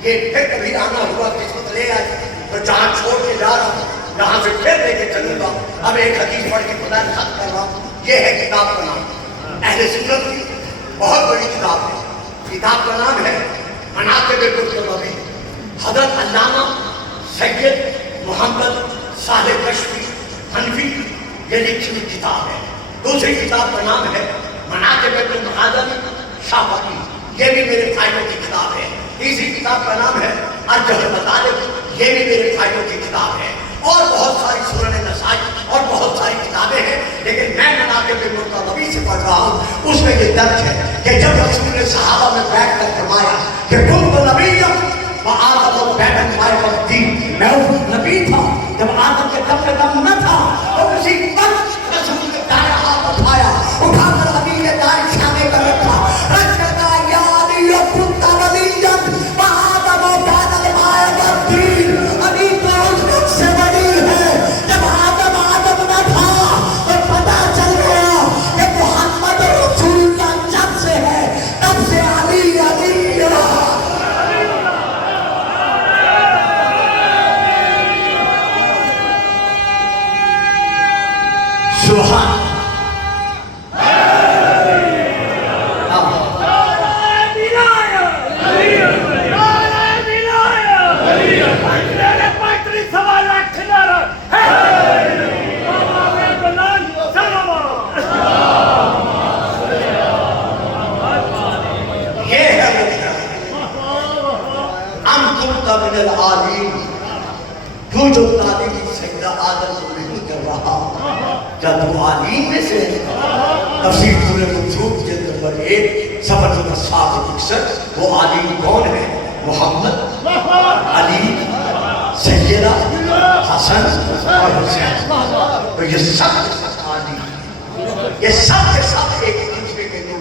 یہ پھر کبھی آنا ہوا قسمت لے آئی تو جہاں چھوڑ کے جا رہا ہوں یہاں سے پھر لے کے چلوں گا، اب ایک حدیث پڑھ کے خدا ختم کر رہا ہوں۔ یہ ہے کتاب کا نام، اہل سنت کی بہت بڑی کتاب ہے، کتاب کا نام ہے مناقب قرطبی، حضرت علامہ سید محمد صالح کشفی حنفی یہ لکھی ہوئی کتاب ہے۔ دوسری کتاب کا نام ہے مناقب المعظم شافعی، یہ بھی میرے بھائیوں کی کتاب ہے۔ تیسری کتاب کا نام ہے الجہر المطالب، یہ بھی میرے بھائیوں کی کتاب ہے، اور بہت ساری سنن نسائی اور بہت ساری کتابیں ہیں، لیکن میں مناقب قرطبی سے پڑھ رہا ہوں، اس میں یہ درج ہے کہ جب رسول نے صحابہ میں بیٹھ کر فرمایا کہ کنت نبیا وآدم بین الماء والطین، میں اس نبی تھا جب آدم کے دم میں دم نہ تھا، اور اسی وقت رسول نے دائیں ہاتھ اٹھایا، اٹھا کر علی کے دائیں شانے پر رکھا، رکھ کر کہا یا علی کنت نبیا وآدم بین الماء والطین، علی تو اس وقت سے بڑی ہے جب آدم نہ تھا، تو پتہ چل گیا کہ محمد رسول اللہ جب سے ہے تب سے علی علی سبحان تو جو تعلیم سیدہ آدم کو نہیں کر رہا کیا تو عالیم میں سے ہے؟ تفسیر سورہ منصور جلد نمبر 1 صفحہ نمبر 761، وہ عالیم کون ہے؟ محمد، علی، سیدہ حسن اور حسین، تو یہ سب کے سب عالیم، یہ سب کے سب ایک دوسرے کے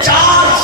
4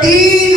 3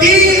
3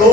2,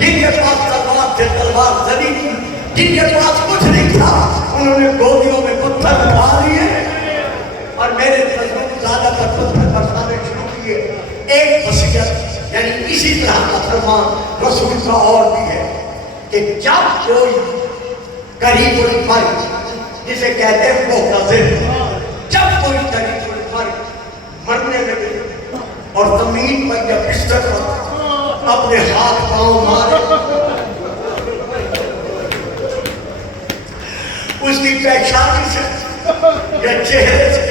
جن کے پاس تلوار تھے تلوار زنی تھی، جن کے پاس کچھ نہیں تھا انہوں نے گودیوں میں پتھر اٹھا لیے اور میرے مظلوم زیادہ پر پتھر برسانے شروع کیے۔ ایک وصیت یعنی اسی طرح کا فرمان رسول کا اور بھی ہے کہ جب کوئی قریب المرء جسے کہتے ہیں محتضر، جب کوئی قریب المرء مرنے لگے اور زمین پر یا بستر پر اپنے ہاتھ پاؤں مارے، اس کی پیشانی سے یا چہرے سے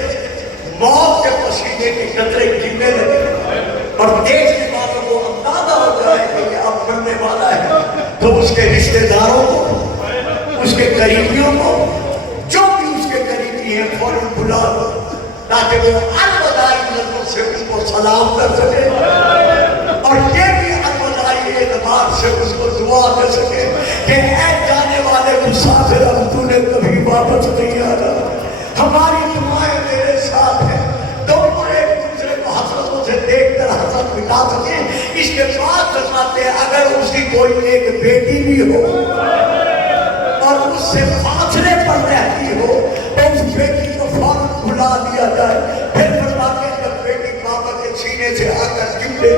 موت کے پسینے کے قطرے گرنے لگے اور دیکھنے والوں کو اندازہ ہو جائے کہ یہ اب مرنے والا ہے، تو اس کے رشتہ داروں کو، اس کے قریبیوں کو، جو بھی اس کے قریبی ہیں فوراً بلا دو تاکہ وہ الوداعی نظروں سے ان کو سلام کر سکے اور یہ بھی الوداعی اعتبار سے اس کو دعا کر سکے کہ اے جانے والے مسافر، اب تو نے کبھی واپس نہیں آنا، ہماری دعائیں تیرے ساتھ ہیں، دونوں ایک دوسرے کو حسرتوں سے دیکھ کر حسرت مٹا سکیں۔ اس کے بعد فرماتے ہیں اگر اس کی کوئی ایک بیٹی بھی ہو اور اس سے فاصلے پر رہتی ہو تو اس بیٹی کو فوراً بلا دیا جائے۔ پھر فرماتے ہیں جب بیٹی بابا کے سینے سے آ کر گرے،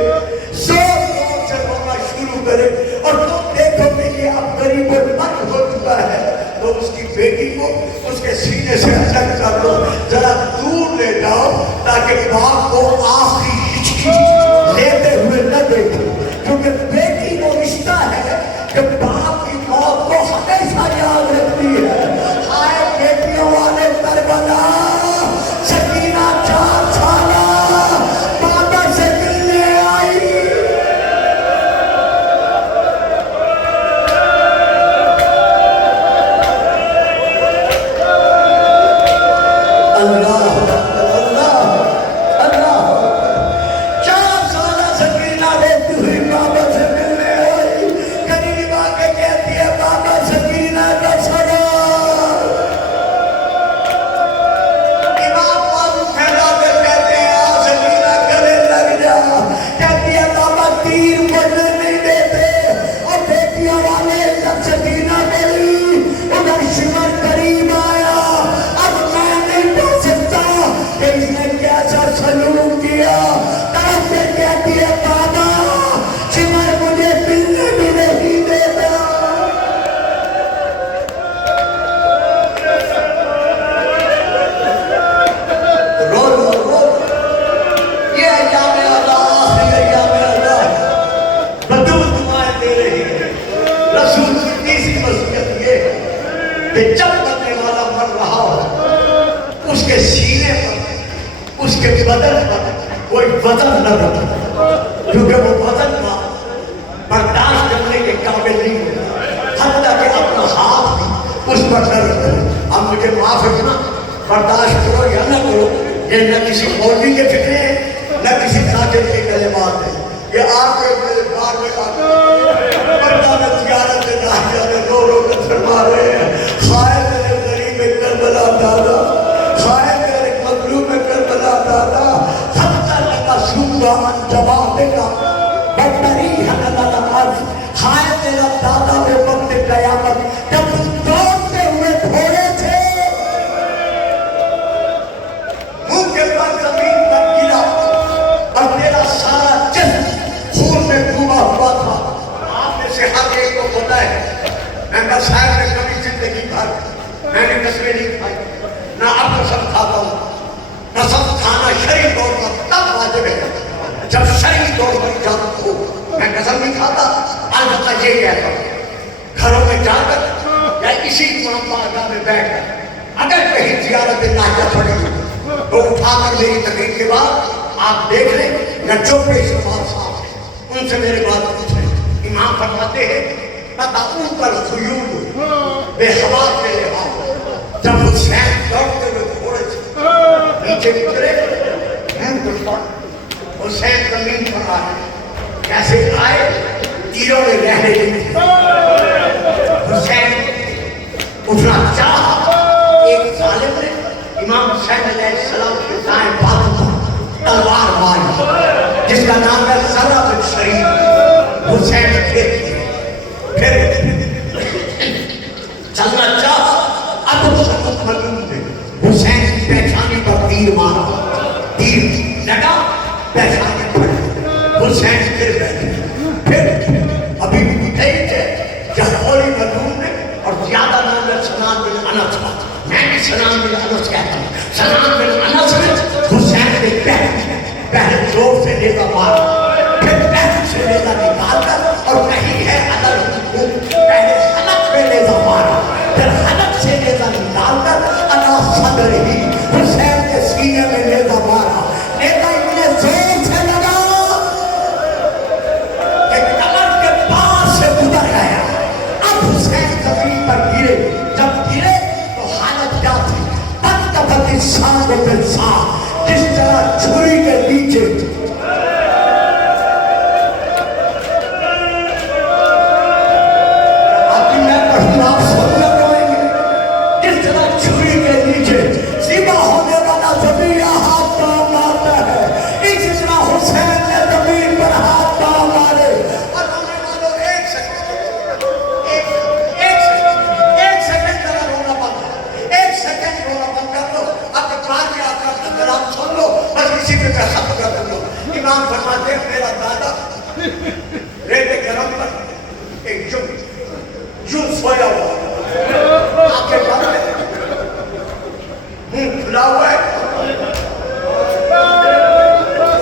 زور زور سے رونا شروع کرے اور تم دیکھو کہ یہ اب قریب المرء ہو چکا ہے، تو اس کی بیٹی کو اس کے سینے سے الگ کر دو، ذرا دور لے جاؤ تاکہ باپ کو آخری ہچکی لیتے ہوئے نہ دیکھو، کیونکہ بیٹی وہ رشتہ ہے کہ باپ کی موت کو ہمیشہ یاد رکھتی ہے۔ ہائے بیٹیوں والے کربلا، سکینہ 4 سالہ بابا سے ملنے آئی، اللہ اللہ اللہ 4 سالہ سکینہ روتی ہوئی بابا سے ملنے آئی، قریب آ کے کہتی ہے بابا سکینہ کا سلام۔ امام معروف پھیلا کر کہتے ہیں آ سکینہ گلے لگ جا، کہتی ہے بابا تیر مجھے نہیں دیتے، اور بیٹیاں والے جب سکینہ گئی ادھر شمر قریب آیا، اب میں نہیں پڑھ سکتا کہ اس نے کیسا سلوک کیا، طرف سے کہتی ہے بابا شمر مجھے ملنے بھی نہیں دیتا۔ رو رو رو، یہ ایام اللہ، آخری ایام اللہ بدو دعائیں دے رہی ہیں۔ رسول کی تیسری وصیت یہ ہے کہ جب مرنے والا مر رہا ہو اس کے سینے پر، اس کے بدن پر کوئی وزن نہ رکھو، کیونکہ وہ وزن برداشت کرنے کے قابل نہیں ہوتا، حتیٰ کہ اپنا ہاتھ بھی اس پر نہ رکھو۔ اب مجھے معاف رکھنا، برداشت کرو یا نہ کرو، یہ نہ کسی مولوی کے فکرے ہیں نہ کسی ذاکر کے کلمات ہیں، یہ آپ کے میرے بار میں آتے مردہ زیارت ناحیہ میں رو رو کر فرما رہے ہیں، خائے میرے غریب کربلا دادا، خائے میرے مظلوم کربلا دادا، حتی لگا سوگا من جواب کا بطری حنال الارض، خائے میرا دادا بے وقت قیامت جب تم دوڑتے ہوئے گھوڑے تھے منہ کے پر زمین پر گرا اور تیرا سارا جسم خون میں ڈوبا ہوا تھا۔ آپ میں سے ہر ایک کو پتہ ہے میں بس صاحب نے کبھی زندگی بھر میں نے قسمیں نہیں کھائی، نہ اب قسم کھاتا ہوں۔ قسم کھانا شرعی طور پر تب واجب ہے جب شرعی طور پر اجازت ہو، میں قسم نہیں کھاتا، البتہ یہ کہتا ہوں گھروں میں جا کر یا اسی امام بارگاہ میں بیٹھ کر اگر کہیں زیارت ناحیہ پڑی تو اٹھا کر میری تقریر کے بعد آپ دیکھ لیں یا جو پیش نماز صاحب ہیں ان سے میرے بات پوچھ لیں۔ امام فرماتے ہیں تَتَعُونَ الْخُيُولُ بِحَوَاطِ الْحَوَاطِ، جب حسین دوڑتے ہوئے گھوڑے سے نیچے اترے حسین زمین پر آئے، کیسے آئے؟ تیروں میں رہنے لگے۔ حسین اٹھنا چاہا، ایک ظالم نے امام حسین علیہ السلام کے دائیں بازو پر تلوار ماری جس کا نام ہے ذرہ بن شریف۔ حسین پھر سلام بن انس کہتا ہوں. سلام بن انس نے حسین کے پہلے زور سے نیزہ مارا، پھر پہلے سے نیزہ نکال کر، اور نہیں ہے پہلے حلق میں نیزہ مارا، پھر حلق سے نیزہ نکال کر علی صدر ہی حسین کے سینے میں نیزہ مارا. نیزہ اتنے زور سے لگا کہ کمر کے پاس سے گزر گیا. اب حسین زمین پر گرے، جب گرے تو حالت کیا تھی؟ پنتبت انسان و انسان، جس طرح چھری کے نیچے آتی میں پڑھوں آپ سب لگ رہے ہیں، جس طرح چھری کے نیچے ذبح ہونے والا زمین ہاتھ پاؤں مارتا ہے، اسی طرح حسین نے زمین پر ہاتھ پاؤں مارے. اور رونے والوں ایک سیکنڈ ذرا رونا بند کرو، ایک سیکنڈ رونا بند کر دو. اب اقبال کی آپ کا اندر آپ سن لو، بس اسی پہ میں ختم کر دوں. امام فرماتے ہیں میرا دادا ریت گرم پر ایک جو سویا ہوا، آنکھیں بند ہے، منہ کھلا ہوا ہے،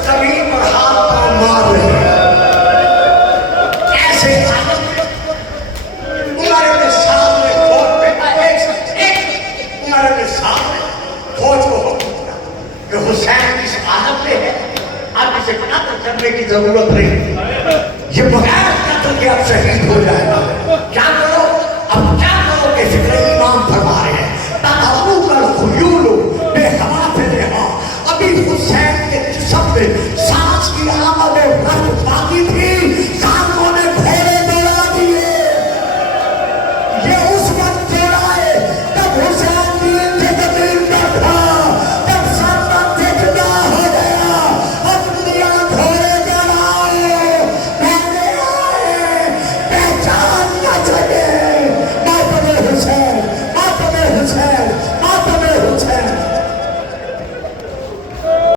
زمین پر ہاتھ پاؤں مار رہے ہیں. ایسے حالت میں عمر بن سعد نے فوج پہ عمر بن سعد نے فوج کو حکم دیا کہ حسین اس حالت میں ہے، اب اسے قتل کرنے کی ضرورت نہیں. یہ